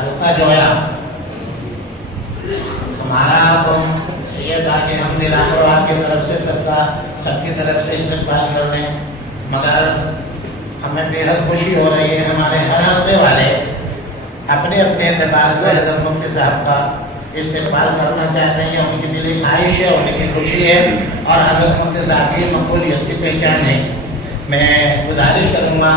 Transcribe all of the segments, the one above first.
हल्का जोया हमारा ये था कि हम निराशा आपकी तरफ से सबकी तरफ से इस्तेमाल कर रहे हैं, मगर हमें बेहद खुशी हो रही है। हमारे हर हफ्ते वाले अपने अपने एतबार से हज़रत मुफ्ती साहब का इस्तेमाल करना चाहते हैं, उनकी दिली ख्वाहिश है, उनकी खुशी है और हज़रत मुफ्ती साहब की मकबूलियत की पहचान है। मैं गुजारिश करूँगा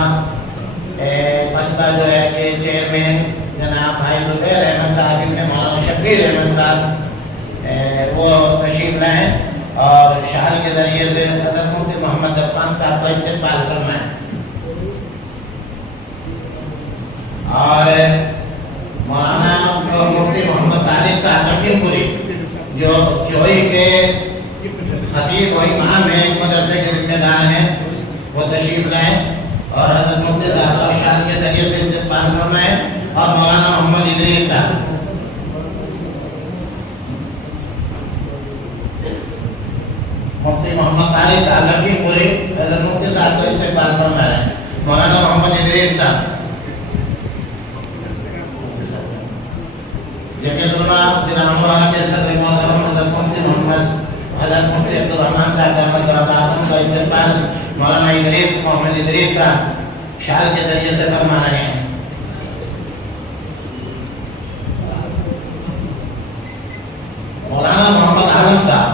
मसला जो है कि चेयरमैन जनाब भाई ज़ुबैर अहमद साहब इब्न मौलाना शब्बीर अहमद साहब वो तशरीफ लाएँ और शाल के ज़रिए से हज़रत मुफ्ती मोहम्मद अफ़ान साहब का इस्तेमाल करना है। और मौलाना मुफ्ती मोहम्मद तारिक साहब लखीमपुरी जो चोई के खतीब और इमाम हैं, मदरसे के जिम्मेदार हैं, वो तशरीफ लाएँ और हज़रत मुफ्ती साहब का शाल के ज़रिए से इस्तेमाल करना है। और मौलाना मोहम्मद इदरीस साहब मुफ्ती मोहम्मद तारिक साहब लखीमपुरी हज़रत मुफ्ती साहब का इस्तेमाल करना है। मौलाना मोहम्मद इदरीस साहब जमीयतुल्लाह जिला के सदर मोहतरम हज़रत मुफ्ती मोहम्मद हज़रत मुफ्ती अब्दुल रहमान साहब अहमद बरकातहू का इस्तेमाल मौलाना इदरीस मोहम्मद इदरीस साहब शाल के ज़रिए से फरमा रहे हैं। मौलाना मोहम्मद आलम साहब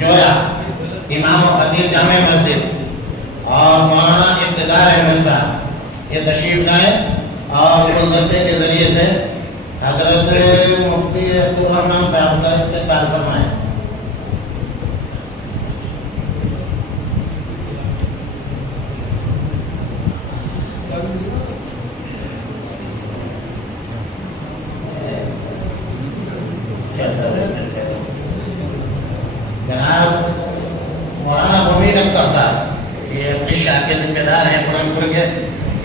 जोया इमाम व खतीब जामे मस्जिद और मौलाना इब्तिदार अहमद साहब ये तशरीफ लाए और गुलदस्ते के ज़रिए से हज़रत मुफ्ती अब्दुल रहमान साहब का इस्तेमाल फरमाएं। जनाब मौलाना मुमीन अख्तर साहब ये अपनी शाह के जिम्मेदार हैं बुरहानपुर के,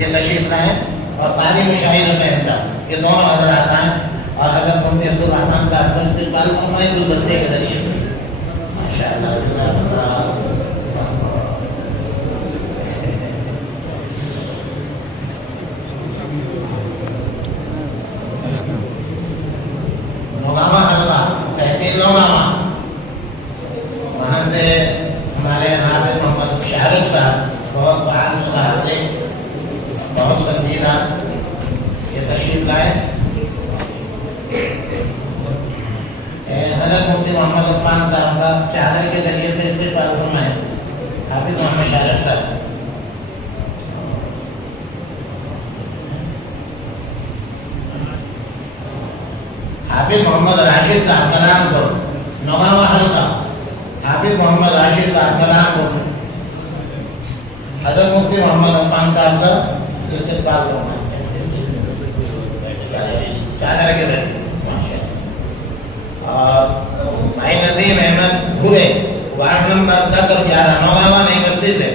ये तशरीफ लाएँ और पानी मुशाहिद हुसैन साहब ये दोनों हज़रात हैं और हज़रत मुफ्ती अब्दुल रहमान साहब का इस्तेमाल फरमाएं गुलदस्ते के ज़रिए से। माशाअल्लाह नौगामा हलवा तहसील नौगामा वहाँ से हमारे हाफिज़ मोहम्मद शारिफ साहब बहुत बहाल मुताहरिक बहुत संजीदा ये तशरीफ लाए। हज़रत मुफ्ती मोहम्मद अफ़ान साहब का चादर के ज़रिए से इस्तेमाल फरमाएं हाफिज़ मोहम्मद शारिफ साहब। हाफिज़ मोहम्मद राशिद साहब कलामपुर नौगामा हल्का हाफिज़ मोहम्मद राशिद साहब कलामपुर हज़रत मुफ्ती मोहम्मद अफ़ान साहब का इस्तेमाल करना चादर के ज़रिए। और भाई नसीम अहमद भूरे वार्ड नंबर 10 और 11 नौगामा नई बस्ती से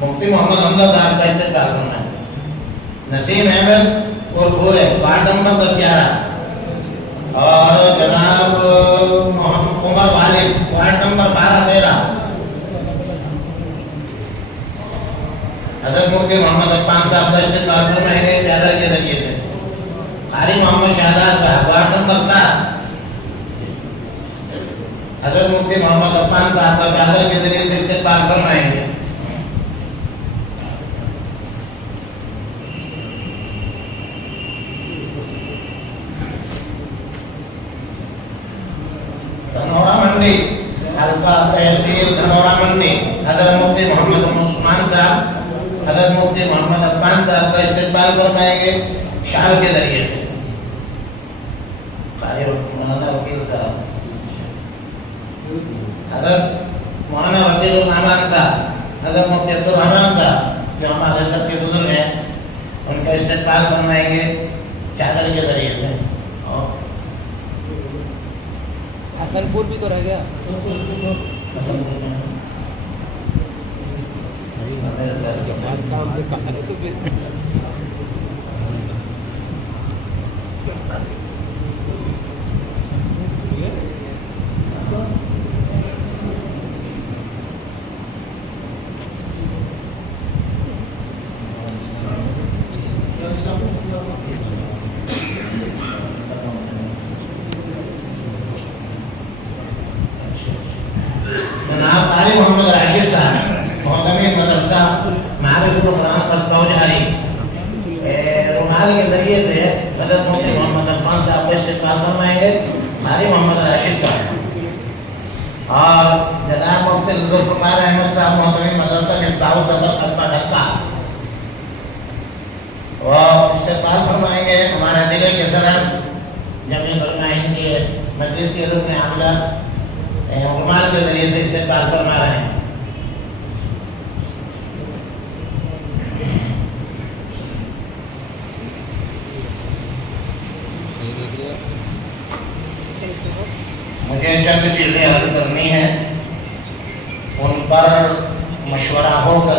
मुफ्ती मोहम्मद हमजा साहब का इस्तेमाल करना है। नसीम अहमद और भूरे वार्ड नंबर 10-11 और जनाब उमर वालिद वार्ड नंबर 12-13 हज़रत मुफ्ती मोहम्मद अफ़ान साहब का इस्तेमाल करना है चादर के ज़रिए से। कारी मोहम्मद शाहदार साहब वार्ड नंबर 7 हज़रत मुफ्ती मोहम्मद अफ़ान साहब का चादर के ज़रिए से इस्तेमाल फरमाएंगे। धनौरा मंडी हल्का तहसील धनौरा मंडी हज़रत मुफ्ती मोहम्मद उस्मान साहब हज़रत मुफ्ती मोहम्मद अफ़ान साहब का इस्तेमाल फरमाएंगे शाल के ज़रिए से। मौलाना वकील साहब हज़रत मौलाना वकील रहमान साहब हज़रत मुफ्ती अब्दुल रहमान साहब जो हमारे सबके बुजुर्ग हैं उनका इस्तेमाल फरमाएंगे चादर के ज़रिए से। हसनपुर भी तो रह गया। جناب قاری محمد راشد صاحب محتمی مدرسہ معارف القرآن قصبہ جاری روحانی کے ذریعے سے حضرت مفتی محمد عرفان صاحب کو استقبال فرمائیں گے قاری محمد راشد صاحب اور جناب مفتی ذوالفقار احمد صاحب محتمی مدرسہ مصباح الزفر قصبہ ڈھکا اور استقبال فرمائیں گے ہمارے ضلع کے صدر جمعیت علماء ہند کے مجلس کے رکن عاملہ علماء کے ذریعے سے استقبال فرما رہے ہیں. مجھے چند چیزیں عرض کرنی ہیں، ان پر مشورہ ہو کر